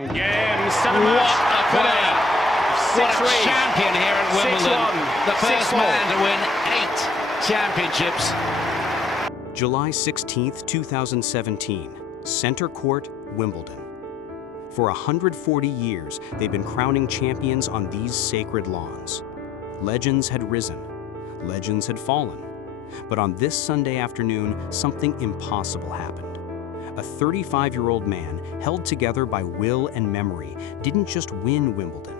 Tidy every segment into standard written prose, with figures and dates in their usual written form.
Again, still a What match. a player! What a 6-3. champion here at Wimbledon. 6-1. The first 6-4. man to win 8 championships. July 16th, 2017, Center Court, Wimbledon. For 140 years, they've been crowning champions on these sacred lawns. Legends had risen, legends had fallen. But on this Sunday afternoon, something impossible happened. A 35-year-old man, held together by will and memory, didn't just win Wimbledon.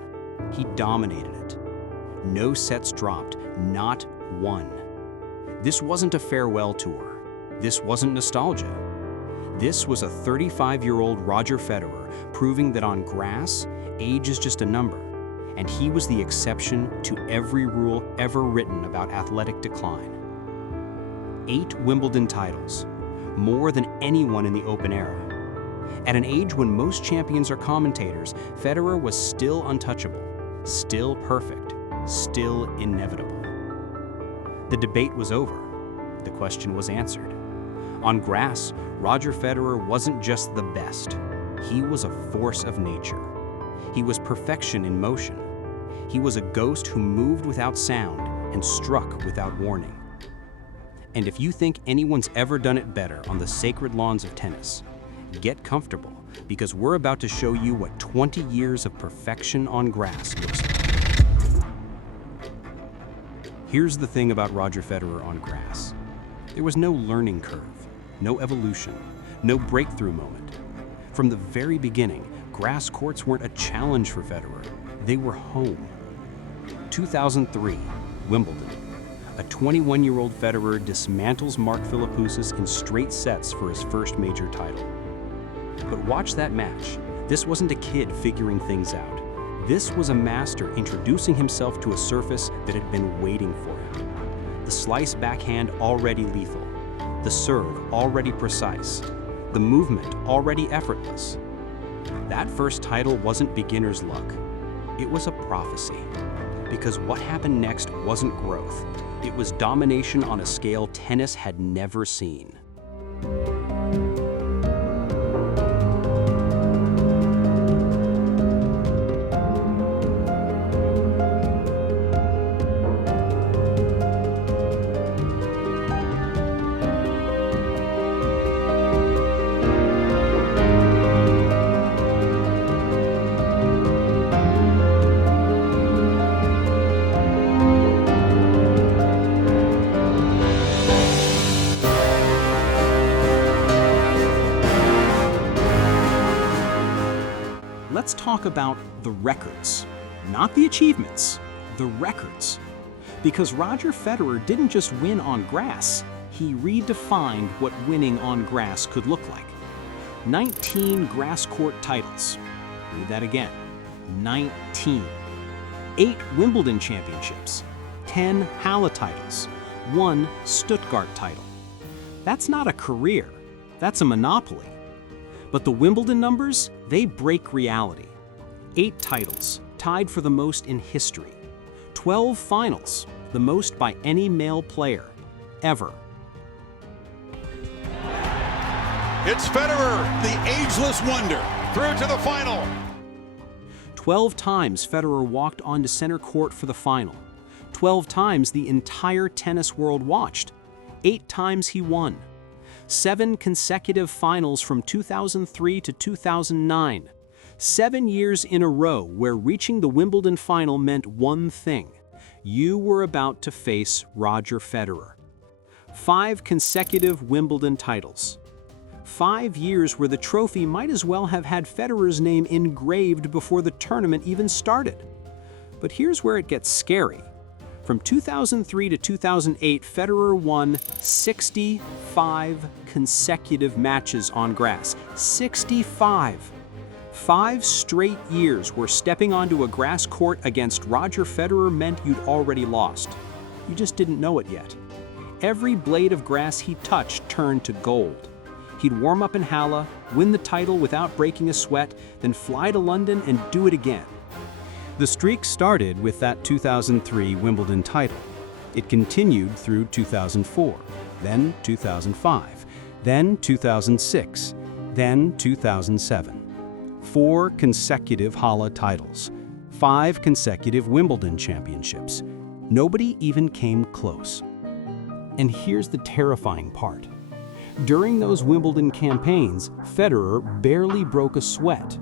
He dominated it. No sets dropped, not one. This wasn't a farewell tour. This wasn't nostalgia. This was a 35-year-old Roger Federer proving that on grass, age is just a number, and he was the exception to every rule ever written about athletic decline. 8 Wimbledon titles, more than anyone in the Open era. At an age when most champions are commentators, Federer was still untouchable, still perfect, still inevitable. The debate was over. The question was answered. On grass, Roger Federer wasn't just the best. He was a force of nature. He was perfection in motion. He was a ghost who moved without sound and struck without warning. And if you think anyone's ever done it better on the sacred lawns of tennis, get comfortable, because we're about to show you what 20 years of perfection on grass looks like. Here's the thing about Roger Federer on grass. There was no learning curve, no evolution, no breakthrough moment. From the very beginning, grass courts weren't a challenge for Federer. They were home. 2003, Wimbledon. A 21-year-old Federer dismantles Mark Philippoussis in straight sets for his first major title. But watch that match. This wasn't a kid figuring things out. This was a master introducing himself to a surface that had been waiting for him. The slice backhand already lethal. The serve already precise. The movement already effortless. That first title wasn't beginner's luck. It was a prophecy. Because what happened next wasn't growth. It was domination on a scale tennis had never seen. Let's talk about the records, not the achievements, the records. Because Roger Federer didn't just win on grass, he redefined what winning on grass could look like. 19 grass court titles. Read that again, 19. 8 Wimbledon championships, 10 Halle titles, 1 Stuttgart title. That's not a career, that's a monopoly. But the Wimbledon numbers, they break reality. 8 titles, tied for the most in history. 12 finals, the most by any male player, ever. It's Federer, the ageless wonder, through to the final. 12 times Federer walked onto center court for the final. 12 times the entire tennis world watched. 8 times he won. 7 consecutive finals from 2003 to 2009. 7 years in a row where reaching the Wimbledon final meant one thing. You were about to face Roger Federer. 5 consecutive Wimbledon titles. 5 years where the trophy might as well have had Federer's name engraved before the tournament even started. But here's where it gets scary. From 2003 to 2008, Federer won 65 consecutive matches on grass. 65! 5 straight years where stepping onto a grass court against Roger Federer meant you'd already lost. You just didn't know it yet. Every blade of grass he touched turned to gold. He'd warm up in Halle, win the title without breaking a sweat, then fly to London and do it again. The streak started with that 2003 Wimbledon title. It continued through 2004, then 2005, then 2006, then 2007. 4 consecutive Halle titles, 5 consecutive Wimbledon championships. Nobody even came close. And here's the terrifying part. During those Wimbledon campaigns, Federer barely broke a sweat.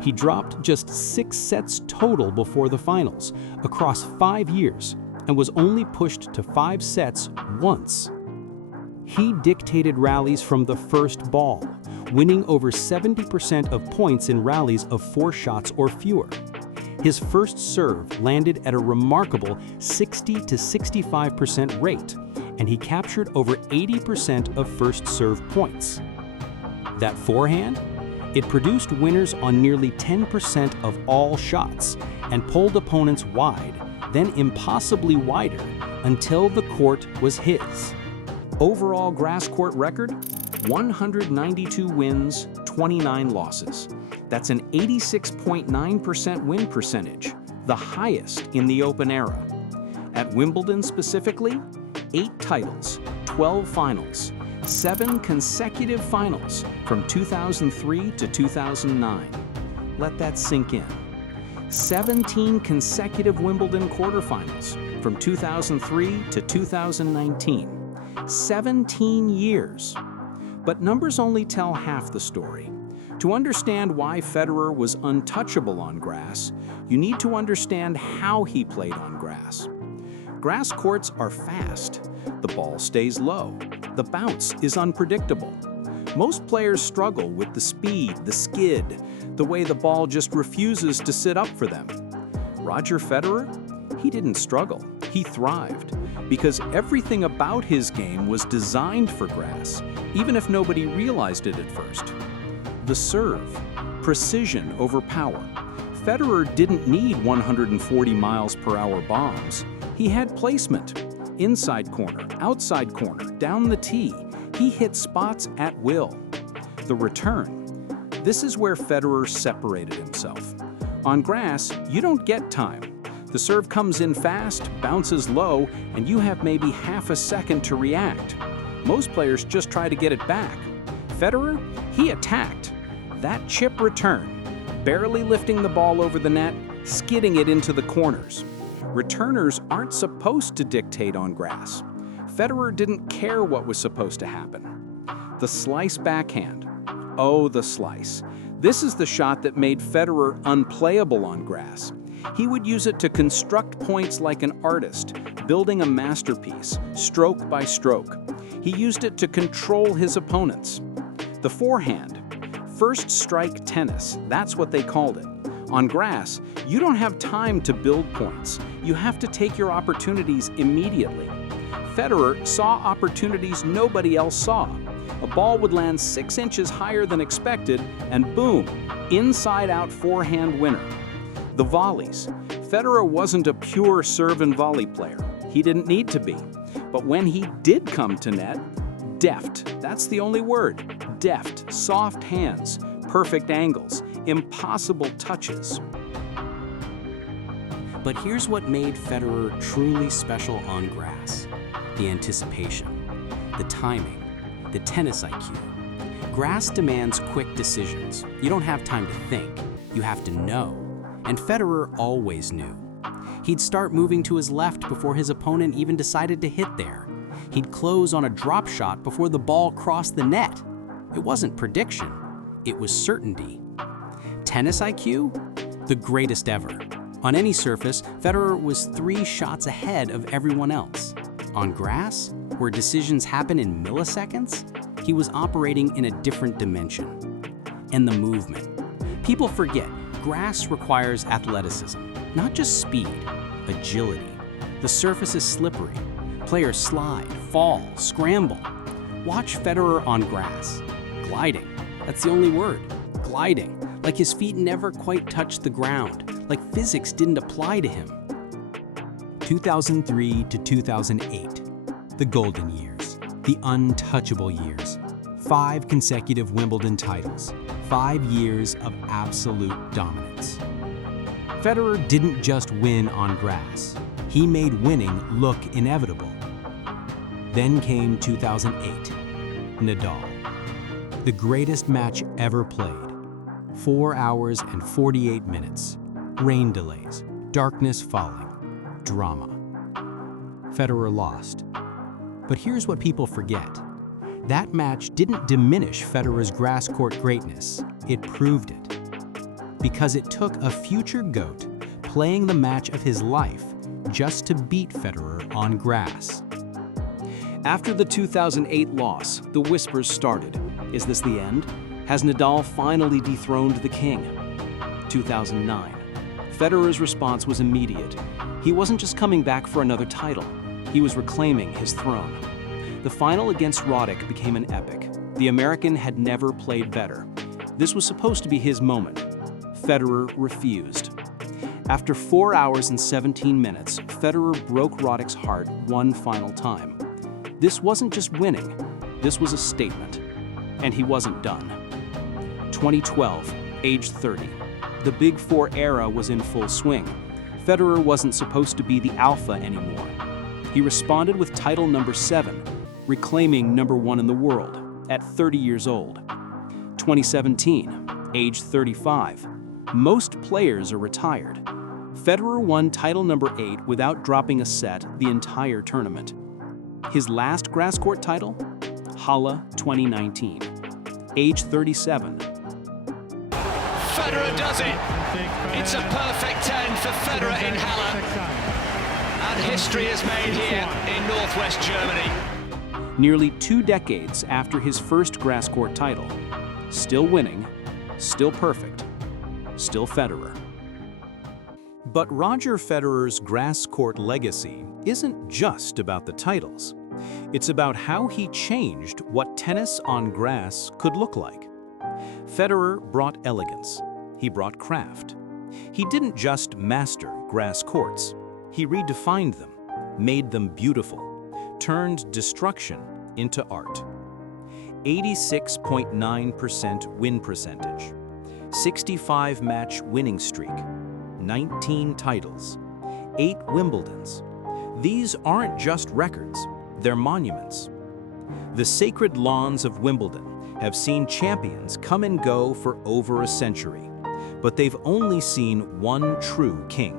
He dropped just 6 sets total before the finals, across 5 years, and was only pushed to 5 sets once. He dictated rallies from the first ball, winning over 70% of points in rallies of 4 shots or fewer. His first serve landed at a remarkable 60 to 65% rate, and he captured over 80% of first serve points. That forehand? It produced winners on nearly 10% of all shots and pulled opponents wide, then impossibly wider, until the court was his. Overall grass court record? 192 wins, 29 losses. That's an 86.9% win percentage, the highest in the Open era. At Wimbledon specifically, 8 titles, 12 finals, 7 consecutive finals from 2003 to 2009. Let that sink in. 17 consecutive Wimbledon quarterfinals from 2003 to 2019. 17 years. But numbers only tell half the story. To understand why Federer was untouchable on grass, you need to understand how he played on grass. Grass courts are fast. The ball stays low. The bounce is unpredictable. Most players struggle with the speed, the skid, the way the ball just refuses to sit up for them. Roger Federer? He didn't struggle. He thrived, because everything about his game was designed for grass, even if nobody realized it at first. The serve, precision over power. Federer didn't need 140 miles per hour bombs. He had placement. Inside corner, outside corner, down the tee. He hit spots at will. The return. This is where Federer separated himself. On grass, you don't get time. The serve comes in fast, bounces low, and you have maybe half a second to react. Most players just try to get it back. Federer, he attacked. That chip return, barely lifting the ball over the net, skidding it into the corners. Returners aren't supposed to dictate on grass. Federer didn't care what was supposed to happen. The slice backhand. Oh, the slice. This is the shot that made Federer unplayable on grass. He would use it to construct points like an artist, building a masterpiece, stroke by stroke. He used it to control his opponents. The forehand. First strike tennis, that's what they called it. On grass, you don't have time to build points. You have to take your opportunities immediately. Federer saw opportunities nobody else saw. A ball would land 6 inches higher than expected, and boom, inside-out forehand winner. The volleys. Federer wasn't a pure serve and volley player. He didn't need to be. But when he did come to net, deft, that's the only word. Deft, soft hands, perfect angles, impossible touches. But here's what made Federer truly special on grass. The anticipation, the timing, the tennis IQ. Grass demands quick decisions. You don't have time to think, you have to know. And Federer always knew. He'd start moving to his left before his opponent even decided to hit there. He'd close on a drop shot before the ball crossed the net. It wasn't prediction, it was certainty. Tennis IQ? The greatest ever. On any surface, Federer was 3 shots ahead of everyone else. On grass, where decisions happen in milliseconds, he was operating in a different dimension. And the movement. People forget, grass requires athleticism, not just speed, agility. The surface is slippery. Players slide, fall, scramble. Watch Federer on grass. Gliding, that's the only word. Gliding, like his feet never quite touched the ground, like physics didn't apply to him. 2003 to 2008, the golden years, the untouchable years. 5 consecutive Wimbledon titles, 5 years of absolute dominance. Federer didn't just win on grass. He made winning look inevitable. Then came 2008, Nadal. The greatest match ever played. 4 hours and 48 minutes. Rain delays, darkness falling, drama. Federer lost. But here's what people forget. That match didn't diminish Federer's grass court greatness, it proved it. Because it took a future GOAT playing the match of his life just to beat Federer on grass. After the 2008 loss, the whispers started. Is this the end? Has Nadal finally dethroned the king? 2009. Federer's response was immediate. He wasn't just coming back for another title, he was reclaiming his throne. The final against Roddick became an epic. The American had never played better. This was supposed to be his moment. Federer refused. After 4 hours and 17 minutes, Federer broke Roddick's heart one final time. This wasn't just winning, this was a statement. And he wasn't done. 2012, age 30. The Big Four era was in full swing. Federer wasn't supposed to be the alpha anymore. He responded with title number 7, reclaiming number 1 in the world at 30 years old. 2017, age 35. Most players are retired. Federer won title number 8 without dropping a set the entire tournament. His last grass court title? Halle 2019. Age 37. Federer does it. It's a perfect 10 for Federer in Halle. And history is made here in northwest Germany. Nearly 2 decades after his first grass court title. Still winning, still perfect, still Federer. But Roger Federer's grass court legacy isn't just about the titles. It's about how he changed what tennis on grass could look like. Federer brought elegance. He brought craft. He didn't just master grass courts. He redefined them, made them beautiful, turned destruction into art. 86.9% win percentage, 65-match winning streak, 19 titles, 8 Wimbledons. These aren't just records, they're monuments. The sacred lawns of Wimbledon have seen champions come and go for over a century, but they've only seen one true king.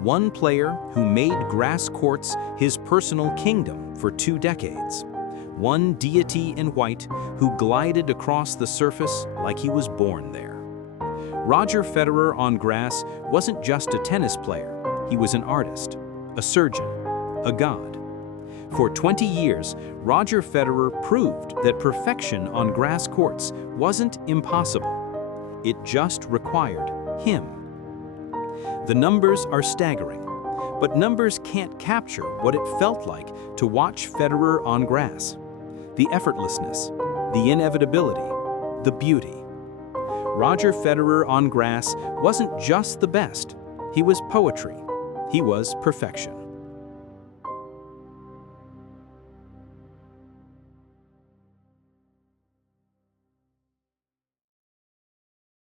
One player who made grass courts his personal kingdom for 2 decades. One deity in white who glided across the surface like he was born there. Roger Federer on grass wasn't just a tennis player, he was an artist, a surgeon, a god. For 20 years, Roger Federer proved that perfection on grass courts wasn't impossible. It just required him. The numbers are staggering, but numbers can't capture what it felt like to watch Federer on grass. The effortlessness, the inevitability, the beauty. Roger Federer on grass wasn't just the best, he was poetry, he was perfection.